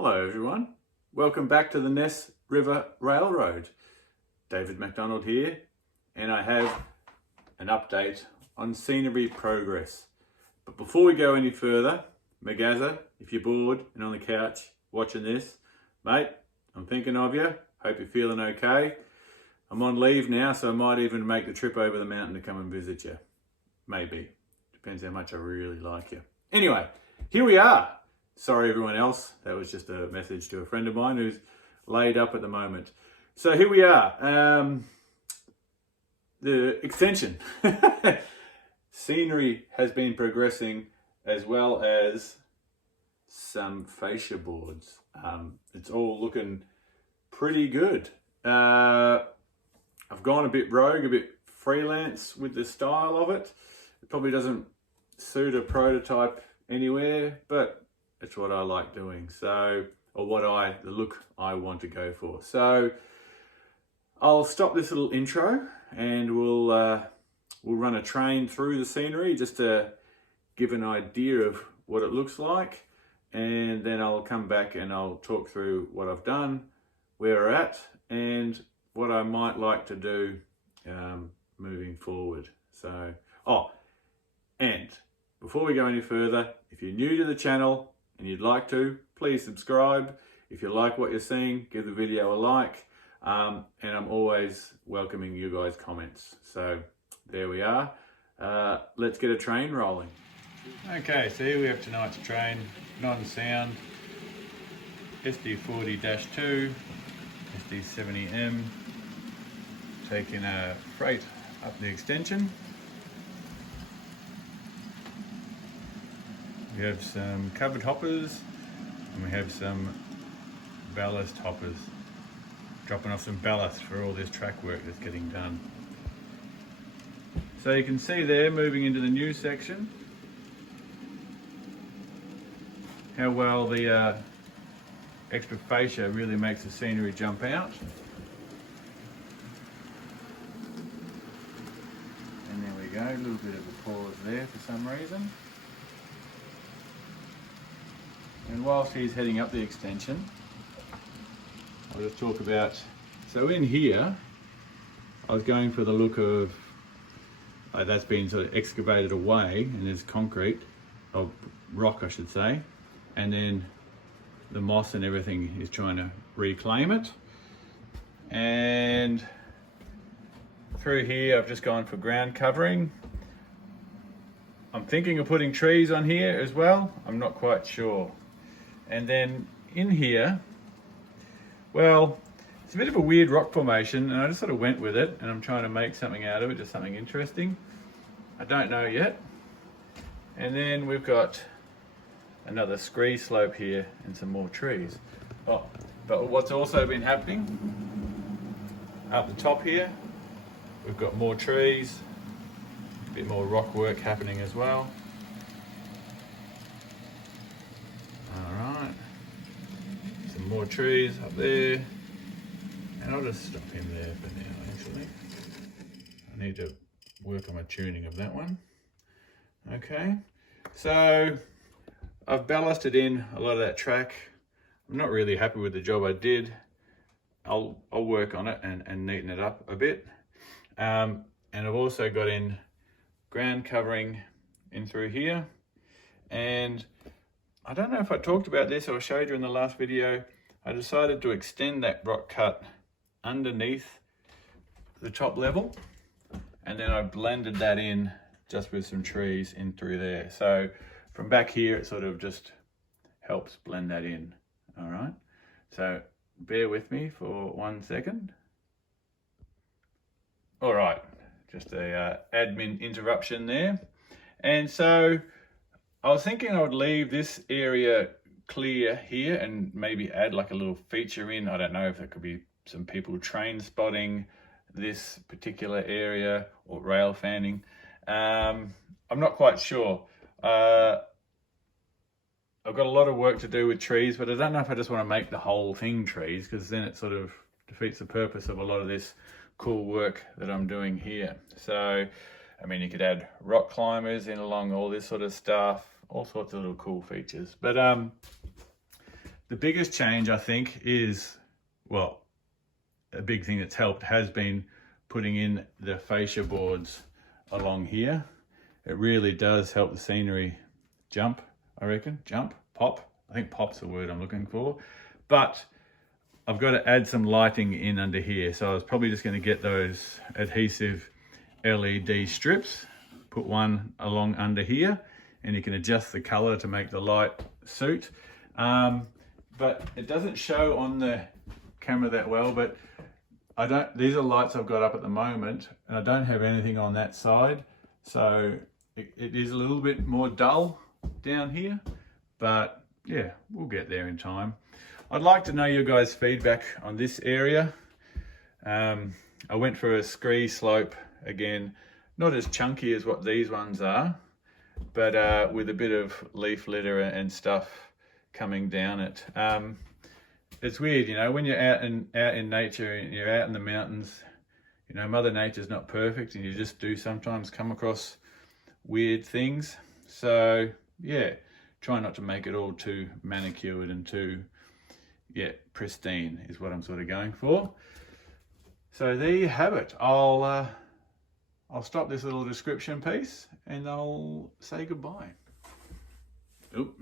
Hello everyone, welcome back to the Ness River Railroad. David McDonald here, and I have an update on scenery progress. But before we go any further, Magaza, if you're bored and on the couch watching this, mate, I'm thinking of you, hope you're feeling okay. I'm on leave now, so I might even make the trip over the mountain to come and visit you. Maybe, depends how much I really like you. Anyway, here we are. Sorry everyone else, that was just a message to a friend of mine who's laid up at the moment. So here we are, the extension. Scenery has been progressing as well as some fascia boards. It's all looking pretty good. I've gone a bit rogue, a bit freelance with the style of it. It probably doesn't suit a prototype anywhere, but it's what I like doing, so, or the look I want to go for. So I'll stop this little intro and we'll run a train through the scenery just to give an idea of what it looks like, and then I'll come back and I'll talk through what I've done, where we're at, and what I might like to do moving forward. So, and before we go any further, if you're new to the channel and you'd like to, please subscribe. If you like what you're seeing, give the video a like. And I'm always welcoming you guys' comments. So there we are. Let's get a train rolling. Okay, so here we have tonight's train, non-sound, SD40-2, SD70M, taking a freight up the extension. We have some covered hoppers and we have some ballast hoppers, dropping off some ballast for all this track work that's getting done. So you can see there, moving into the new section, how well the extra fascia really makes the scenery jump out. And there we go, a little bit of a pause there for some reason. And whilst he's heading up the extension, I'll just talk about, so in here, I was going for the look of, that's been sort of excavated away and there's concrete, or rock I should say, and then the moss and everything is trying to reclaim it. And through here, I've just gone for ground covering. I'm thinking of putting trees on here as well, I'm not quite sure. And then in here, well, it's a bit of a weird rock formation and I just sort of went with it and I'm trying to make something out of it, just something interesting. I don't know yet. And then we've got another scree slope here and some more trees. Oh, but what's also been happening, up the top here, we've got more trees, a bit more rock work happening as well. More trees up there, and I'll just stop him there for now. Actually, I need to work on my tuning of that one. Okay, so I've ballasted in a lot of that track. I'm not really happy with the job I did. I'll work on it and neaten it up a bit. And I've also got in ground covering in through here, and I don't know if I talked about this or showed you in the last video. I decided to extend that rock cut underneath the top level, and then I blended that in just with some trees in through there. So from back here, it sort of just helps blend that in. All right, so bear with me for 1 second. All right, just a admin interruption there. And so I was thinking I would leave this area clear here and maybe add like a little feature in. I don't know if there could be some people train spotting this particular area or rail fanning. I'm not quite sure. I've got a lot of work to do with trees, but I don't know if I just want to make the whole thing trees, because then it sort of defeats the purpose of a lot of this cool work that I'm doing here. So, I mean, you could add rock climbers in along all this sort of stuff, all sorts of little cool features. But The biggest change, I think, is, well, a big thing that's helped has been putting in the fascia boards along here. It really does help the scenery jump, I reckon. Jump, pop. I think pop's the word I'm looking for. But I've got to add some lighting in under here. So I was probably just going to get those adhesive LED strips, put one along under here, and you can adjust the color to make the light suit. But it doesn't show on the camera that well, but these are lights I've got up at the moment, and I don't have anything on that side. So it is a little bit more dull down here, but yeah, we'll get there in time. I'd like to know your guys' feedback on this area. I went for a scree slope again, not as chunky as what these ones are, but with a bit of leaf litter and stuff coming down it. It's weird, you know, when you're out in nature and you're out in the mountains, you know, Mother Nature's not perfect, and you just do sometimes come across weird things. So yeah, try not to make it all too manicured and too, yeah, pristine is what I'm sort of going for. So there you have it. I'll stop this little description piece and I'll say goodbye. Oop.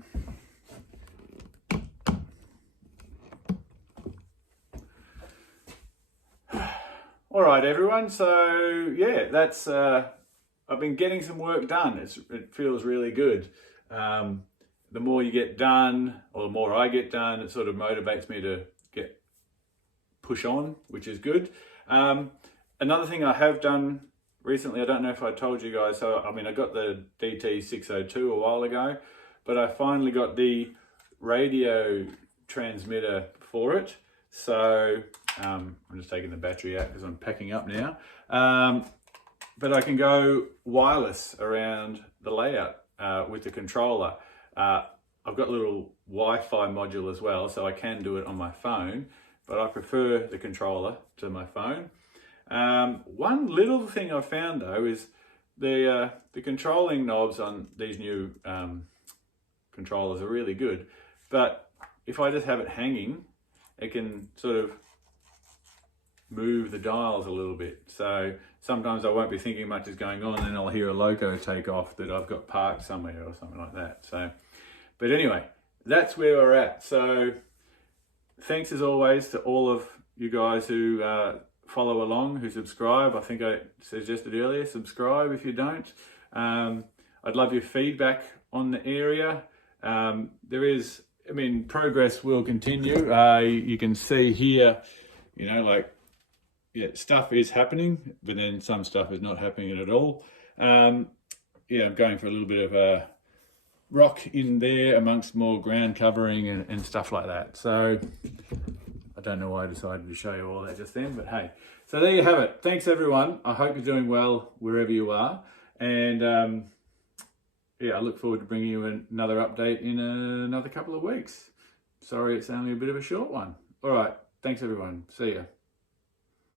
All right, everyone. So yeah, that's I've been getting some work done. It feels really good. The more you get done, or the more I get done, it sort of motivates me to push on, which is good. Another thing I have done recently, I don't know if I told you guys, so I mean, I got the DT602 a while ago, but I finally got the radio transmitter for it. So I'm just taking the battery out because I'm packing up now. But I can go wireless around the layout with the controller. I've got a little Wi-Fi module as well, so I can do it on my phone, but I prefer the controller to my phone. One little thing I found though is the controlling knobs on these new controllers are really good, but if I just have it hanging, it can sort of move the dials a little bit. So sometimes I won't be thinking much is going on, and I'll hear a loco take off that I've got parked somewhere or something like that. So, but anyway, that's where we're at. So thanks as always to all of you guys who follow along, who subscribe. I think I suggested earlier, subscribe if you don't. I'd love your feedback on the area. Progress will continue. You can see here, you know, like, yeah, stuff is happening, but then some stuff is not happening at all. Yeah, I'm going for a little bit of a rock in there amongst more ground covering and stuff like that. So I don't know why I decided to show you all that just then, but hey. So there you have it. Thanks everyone. I hope you're doing well wherever you are. And yeah, I look forward to bringing you another update in another couple of weeks. Sorry, it's only a bit of a short one. All right. Thanks everyone. See ya.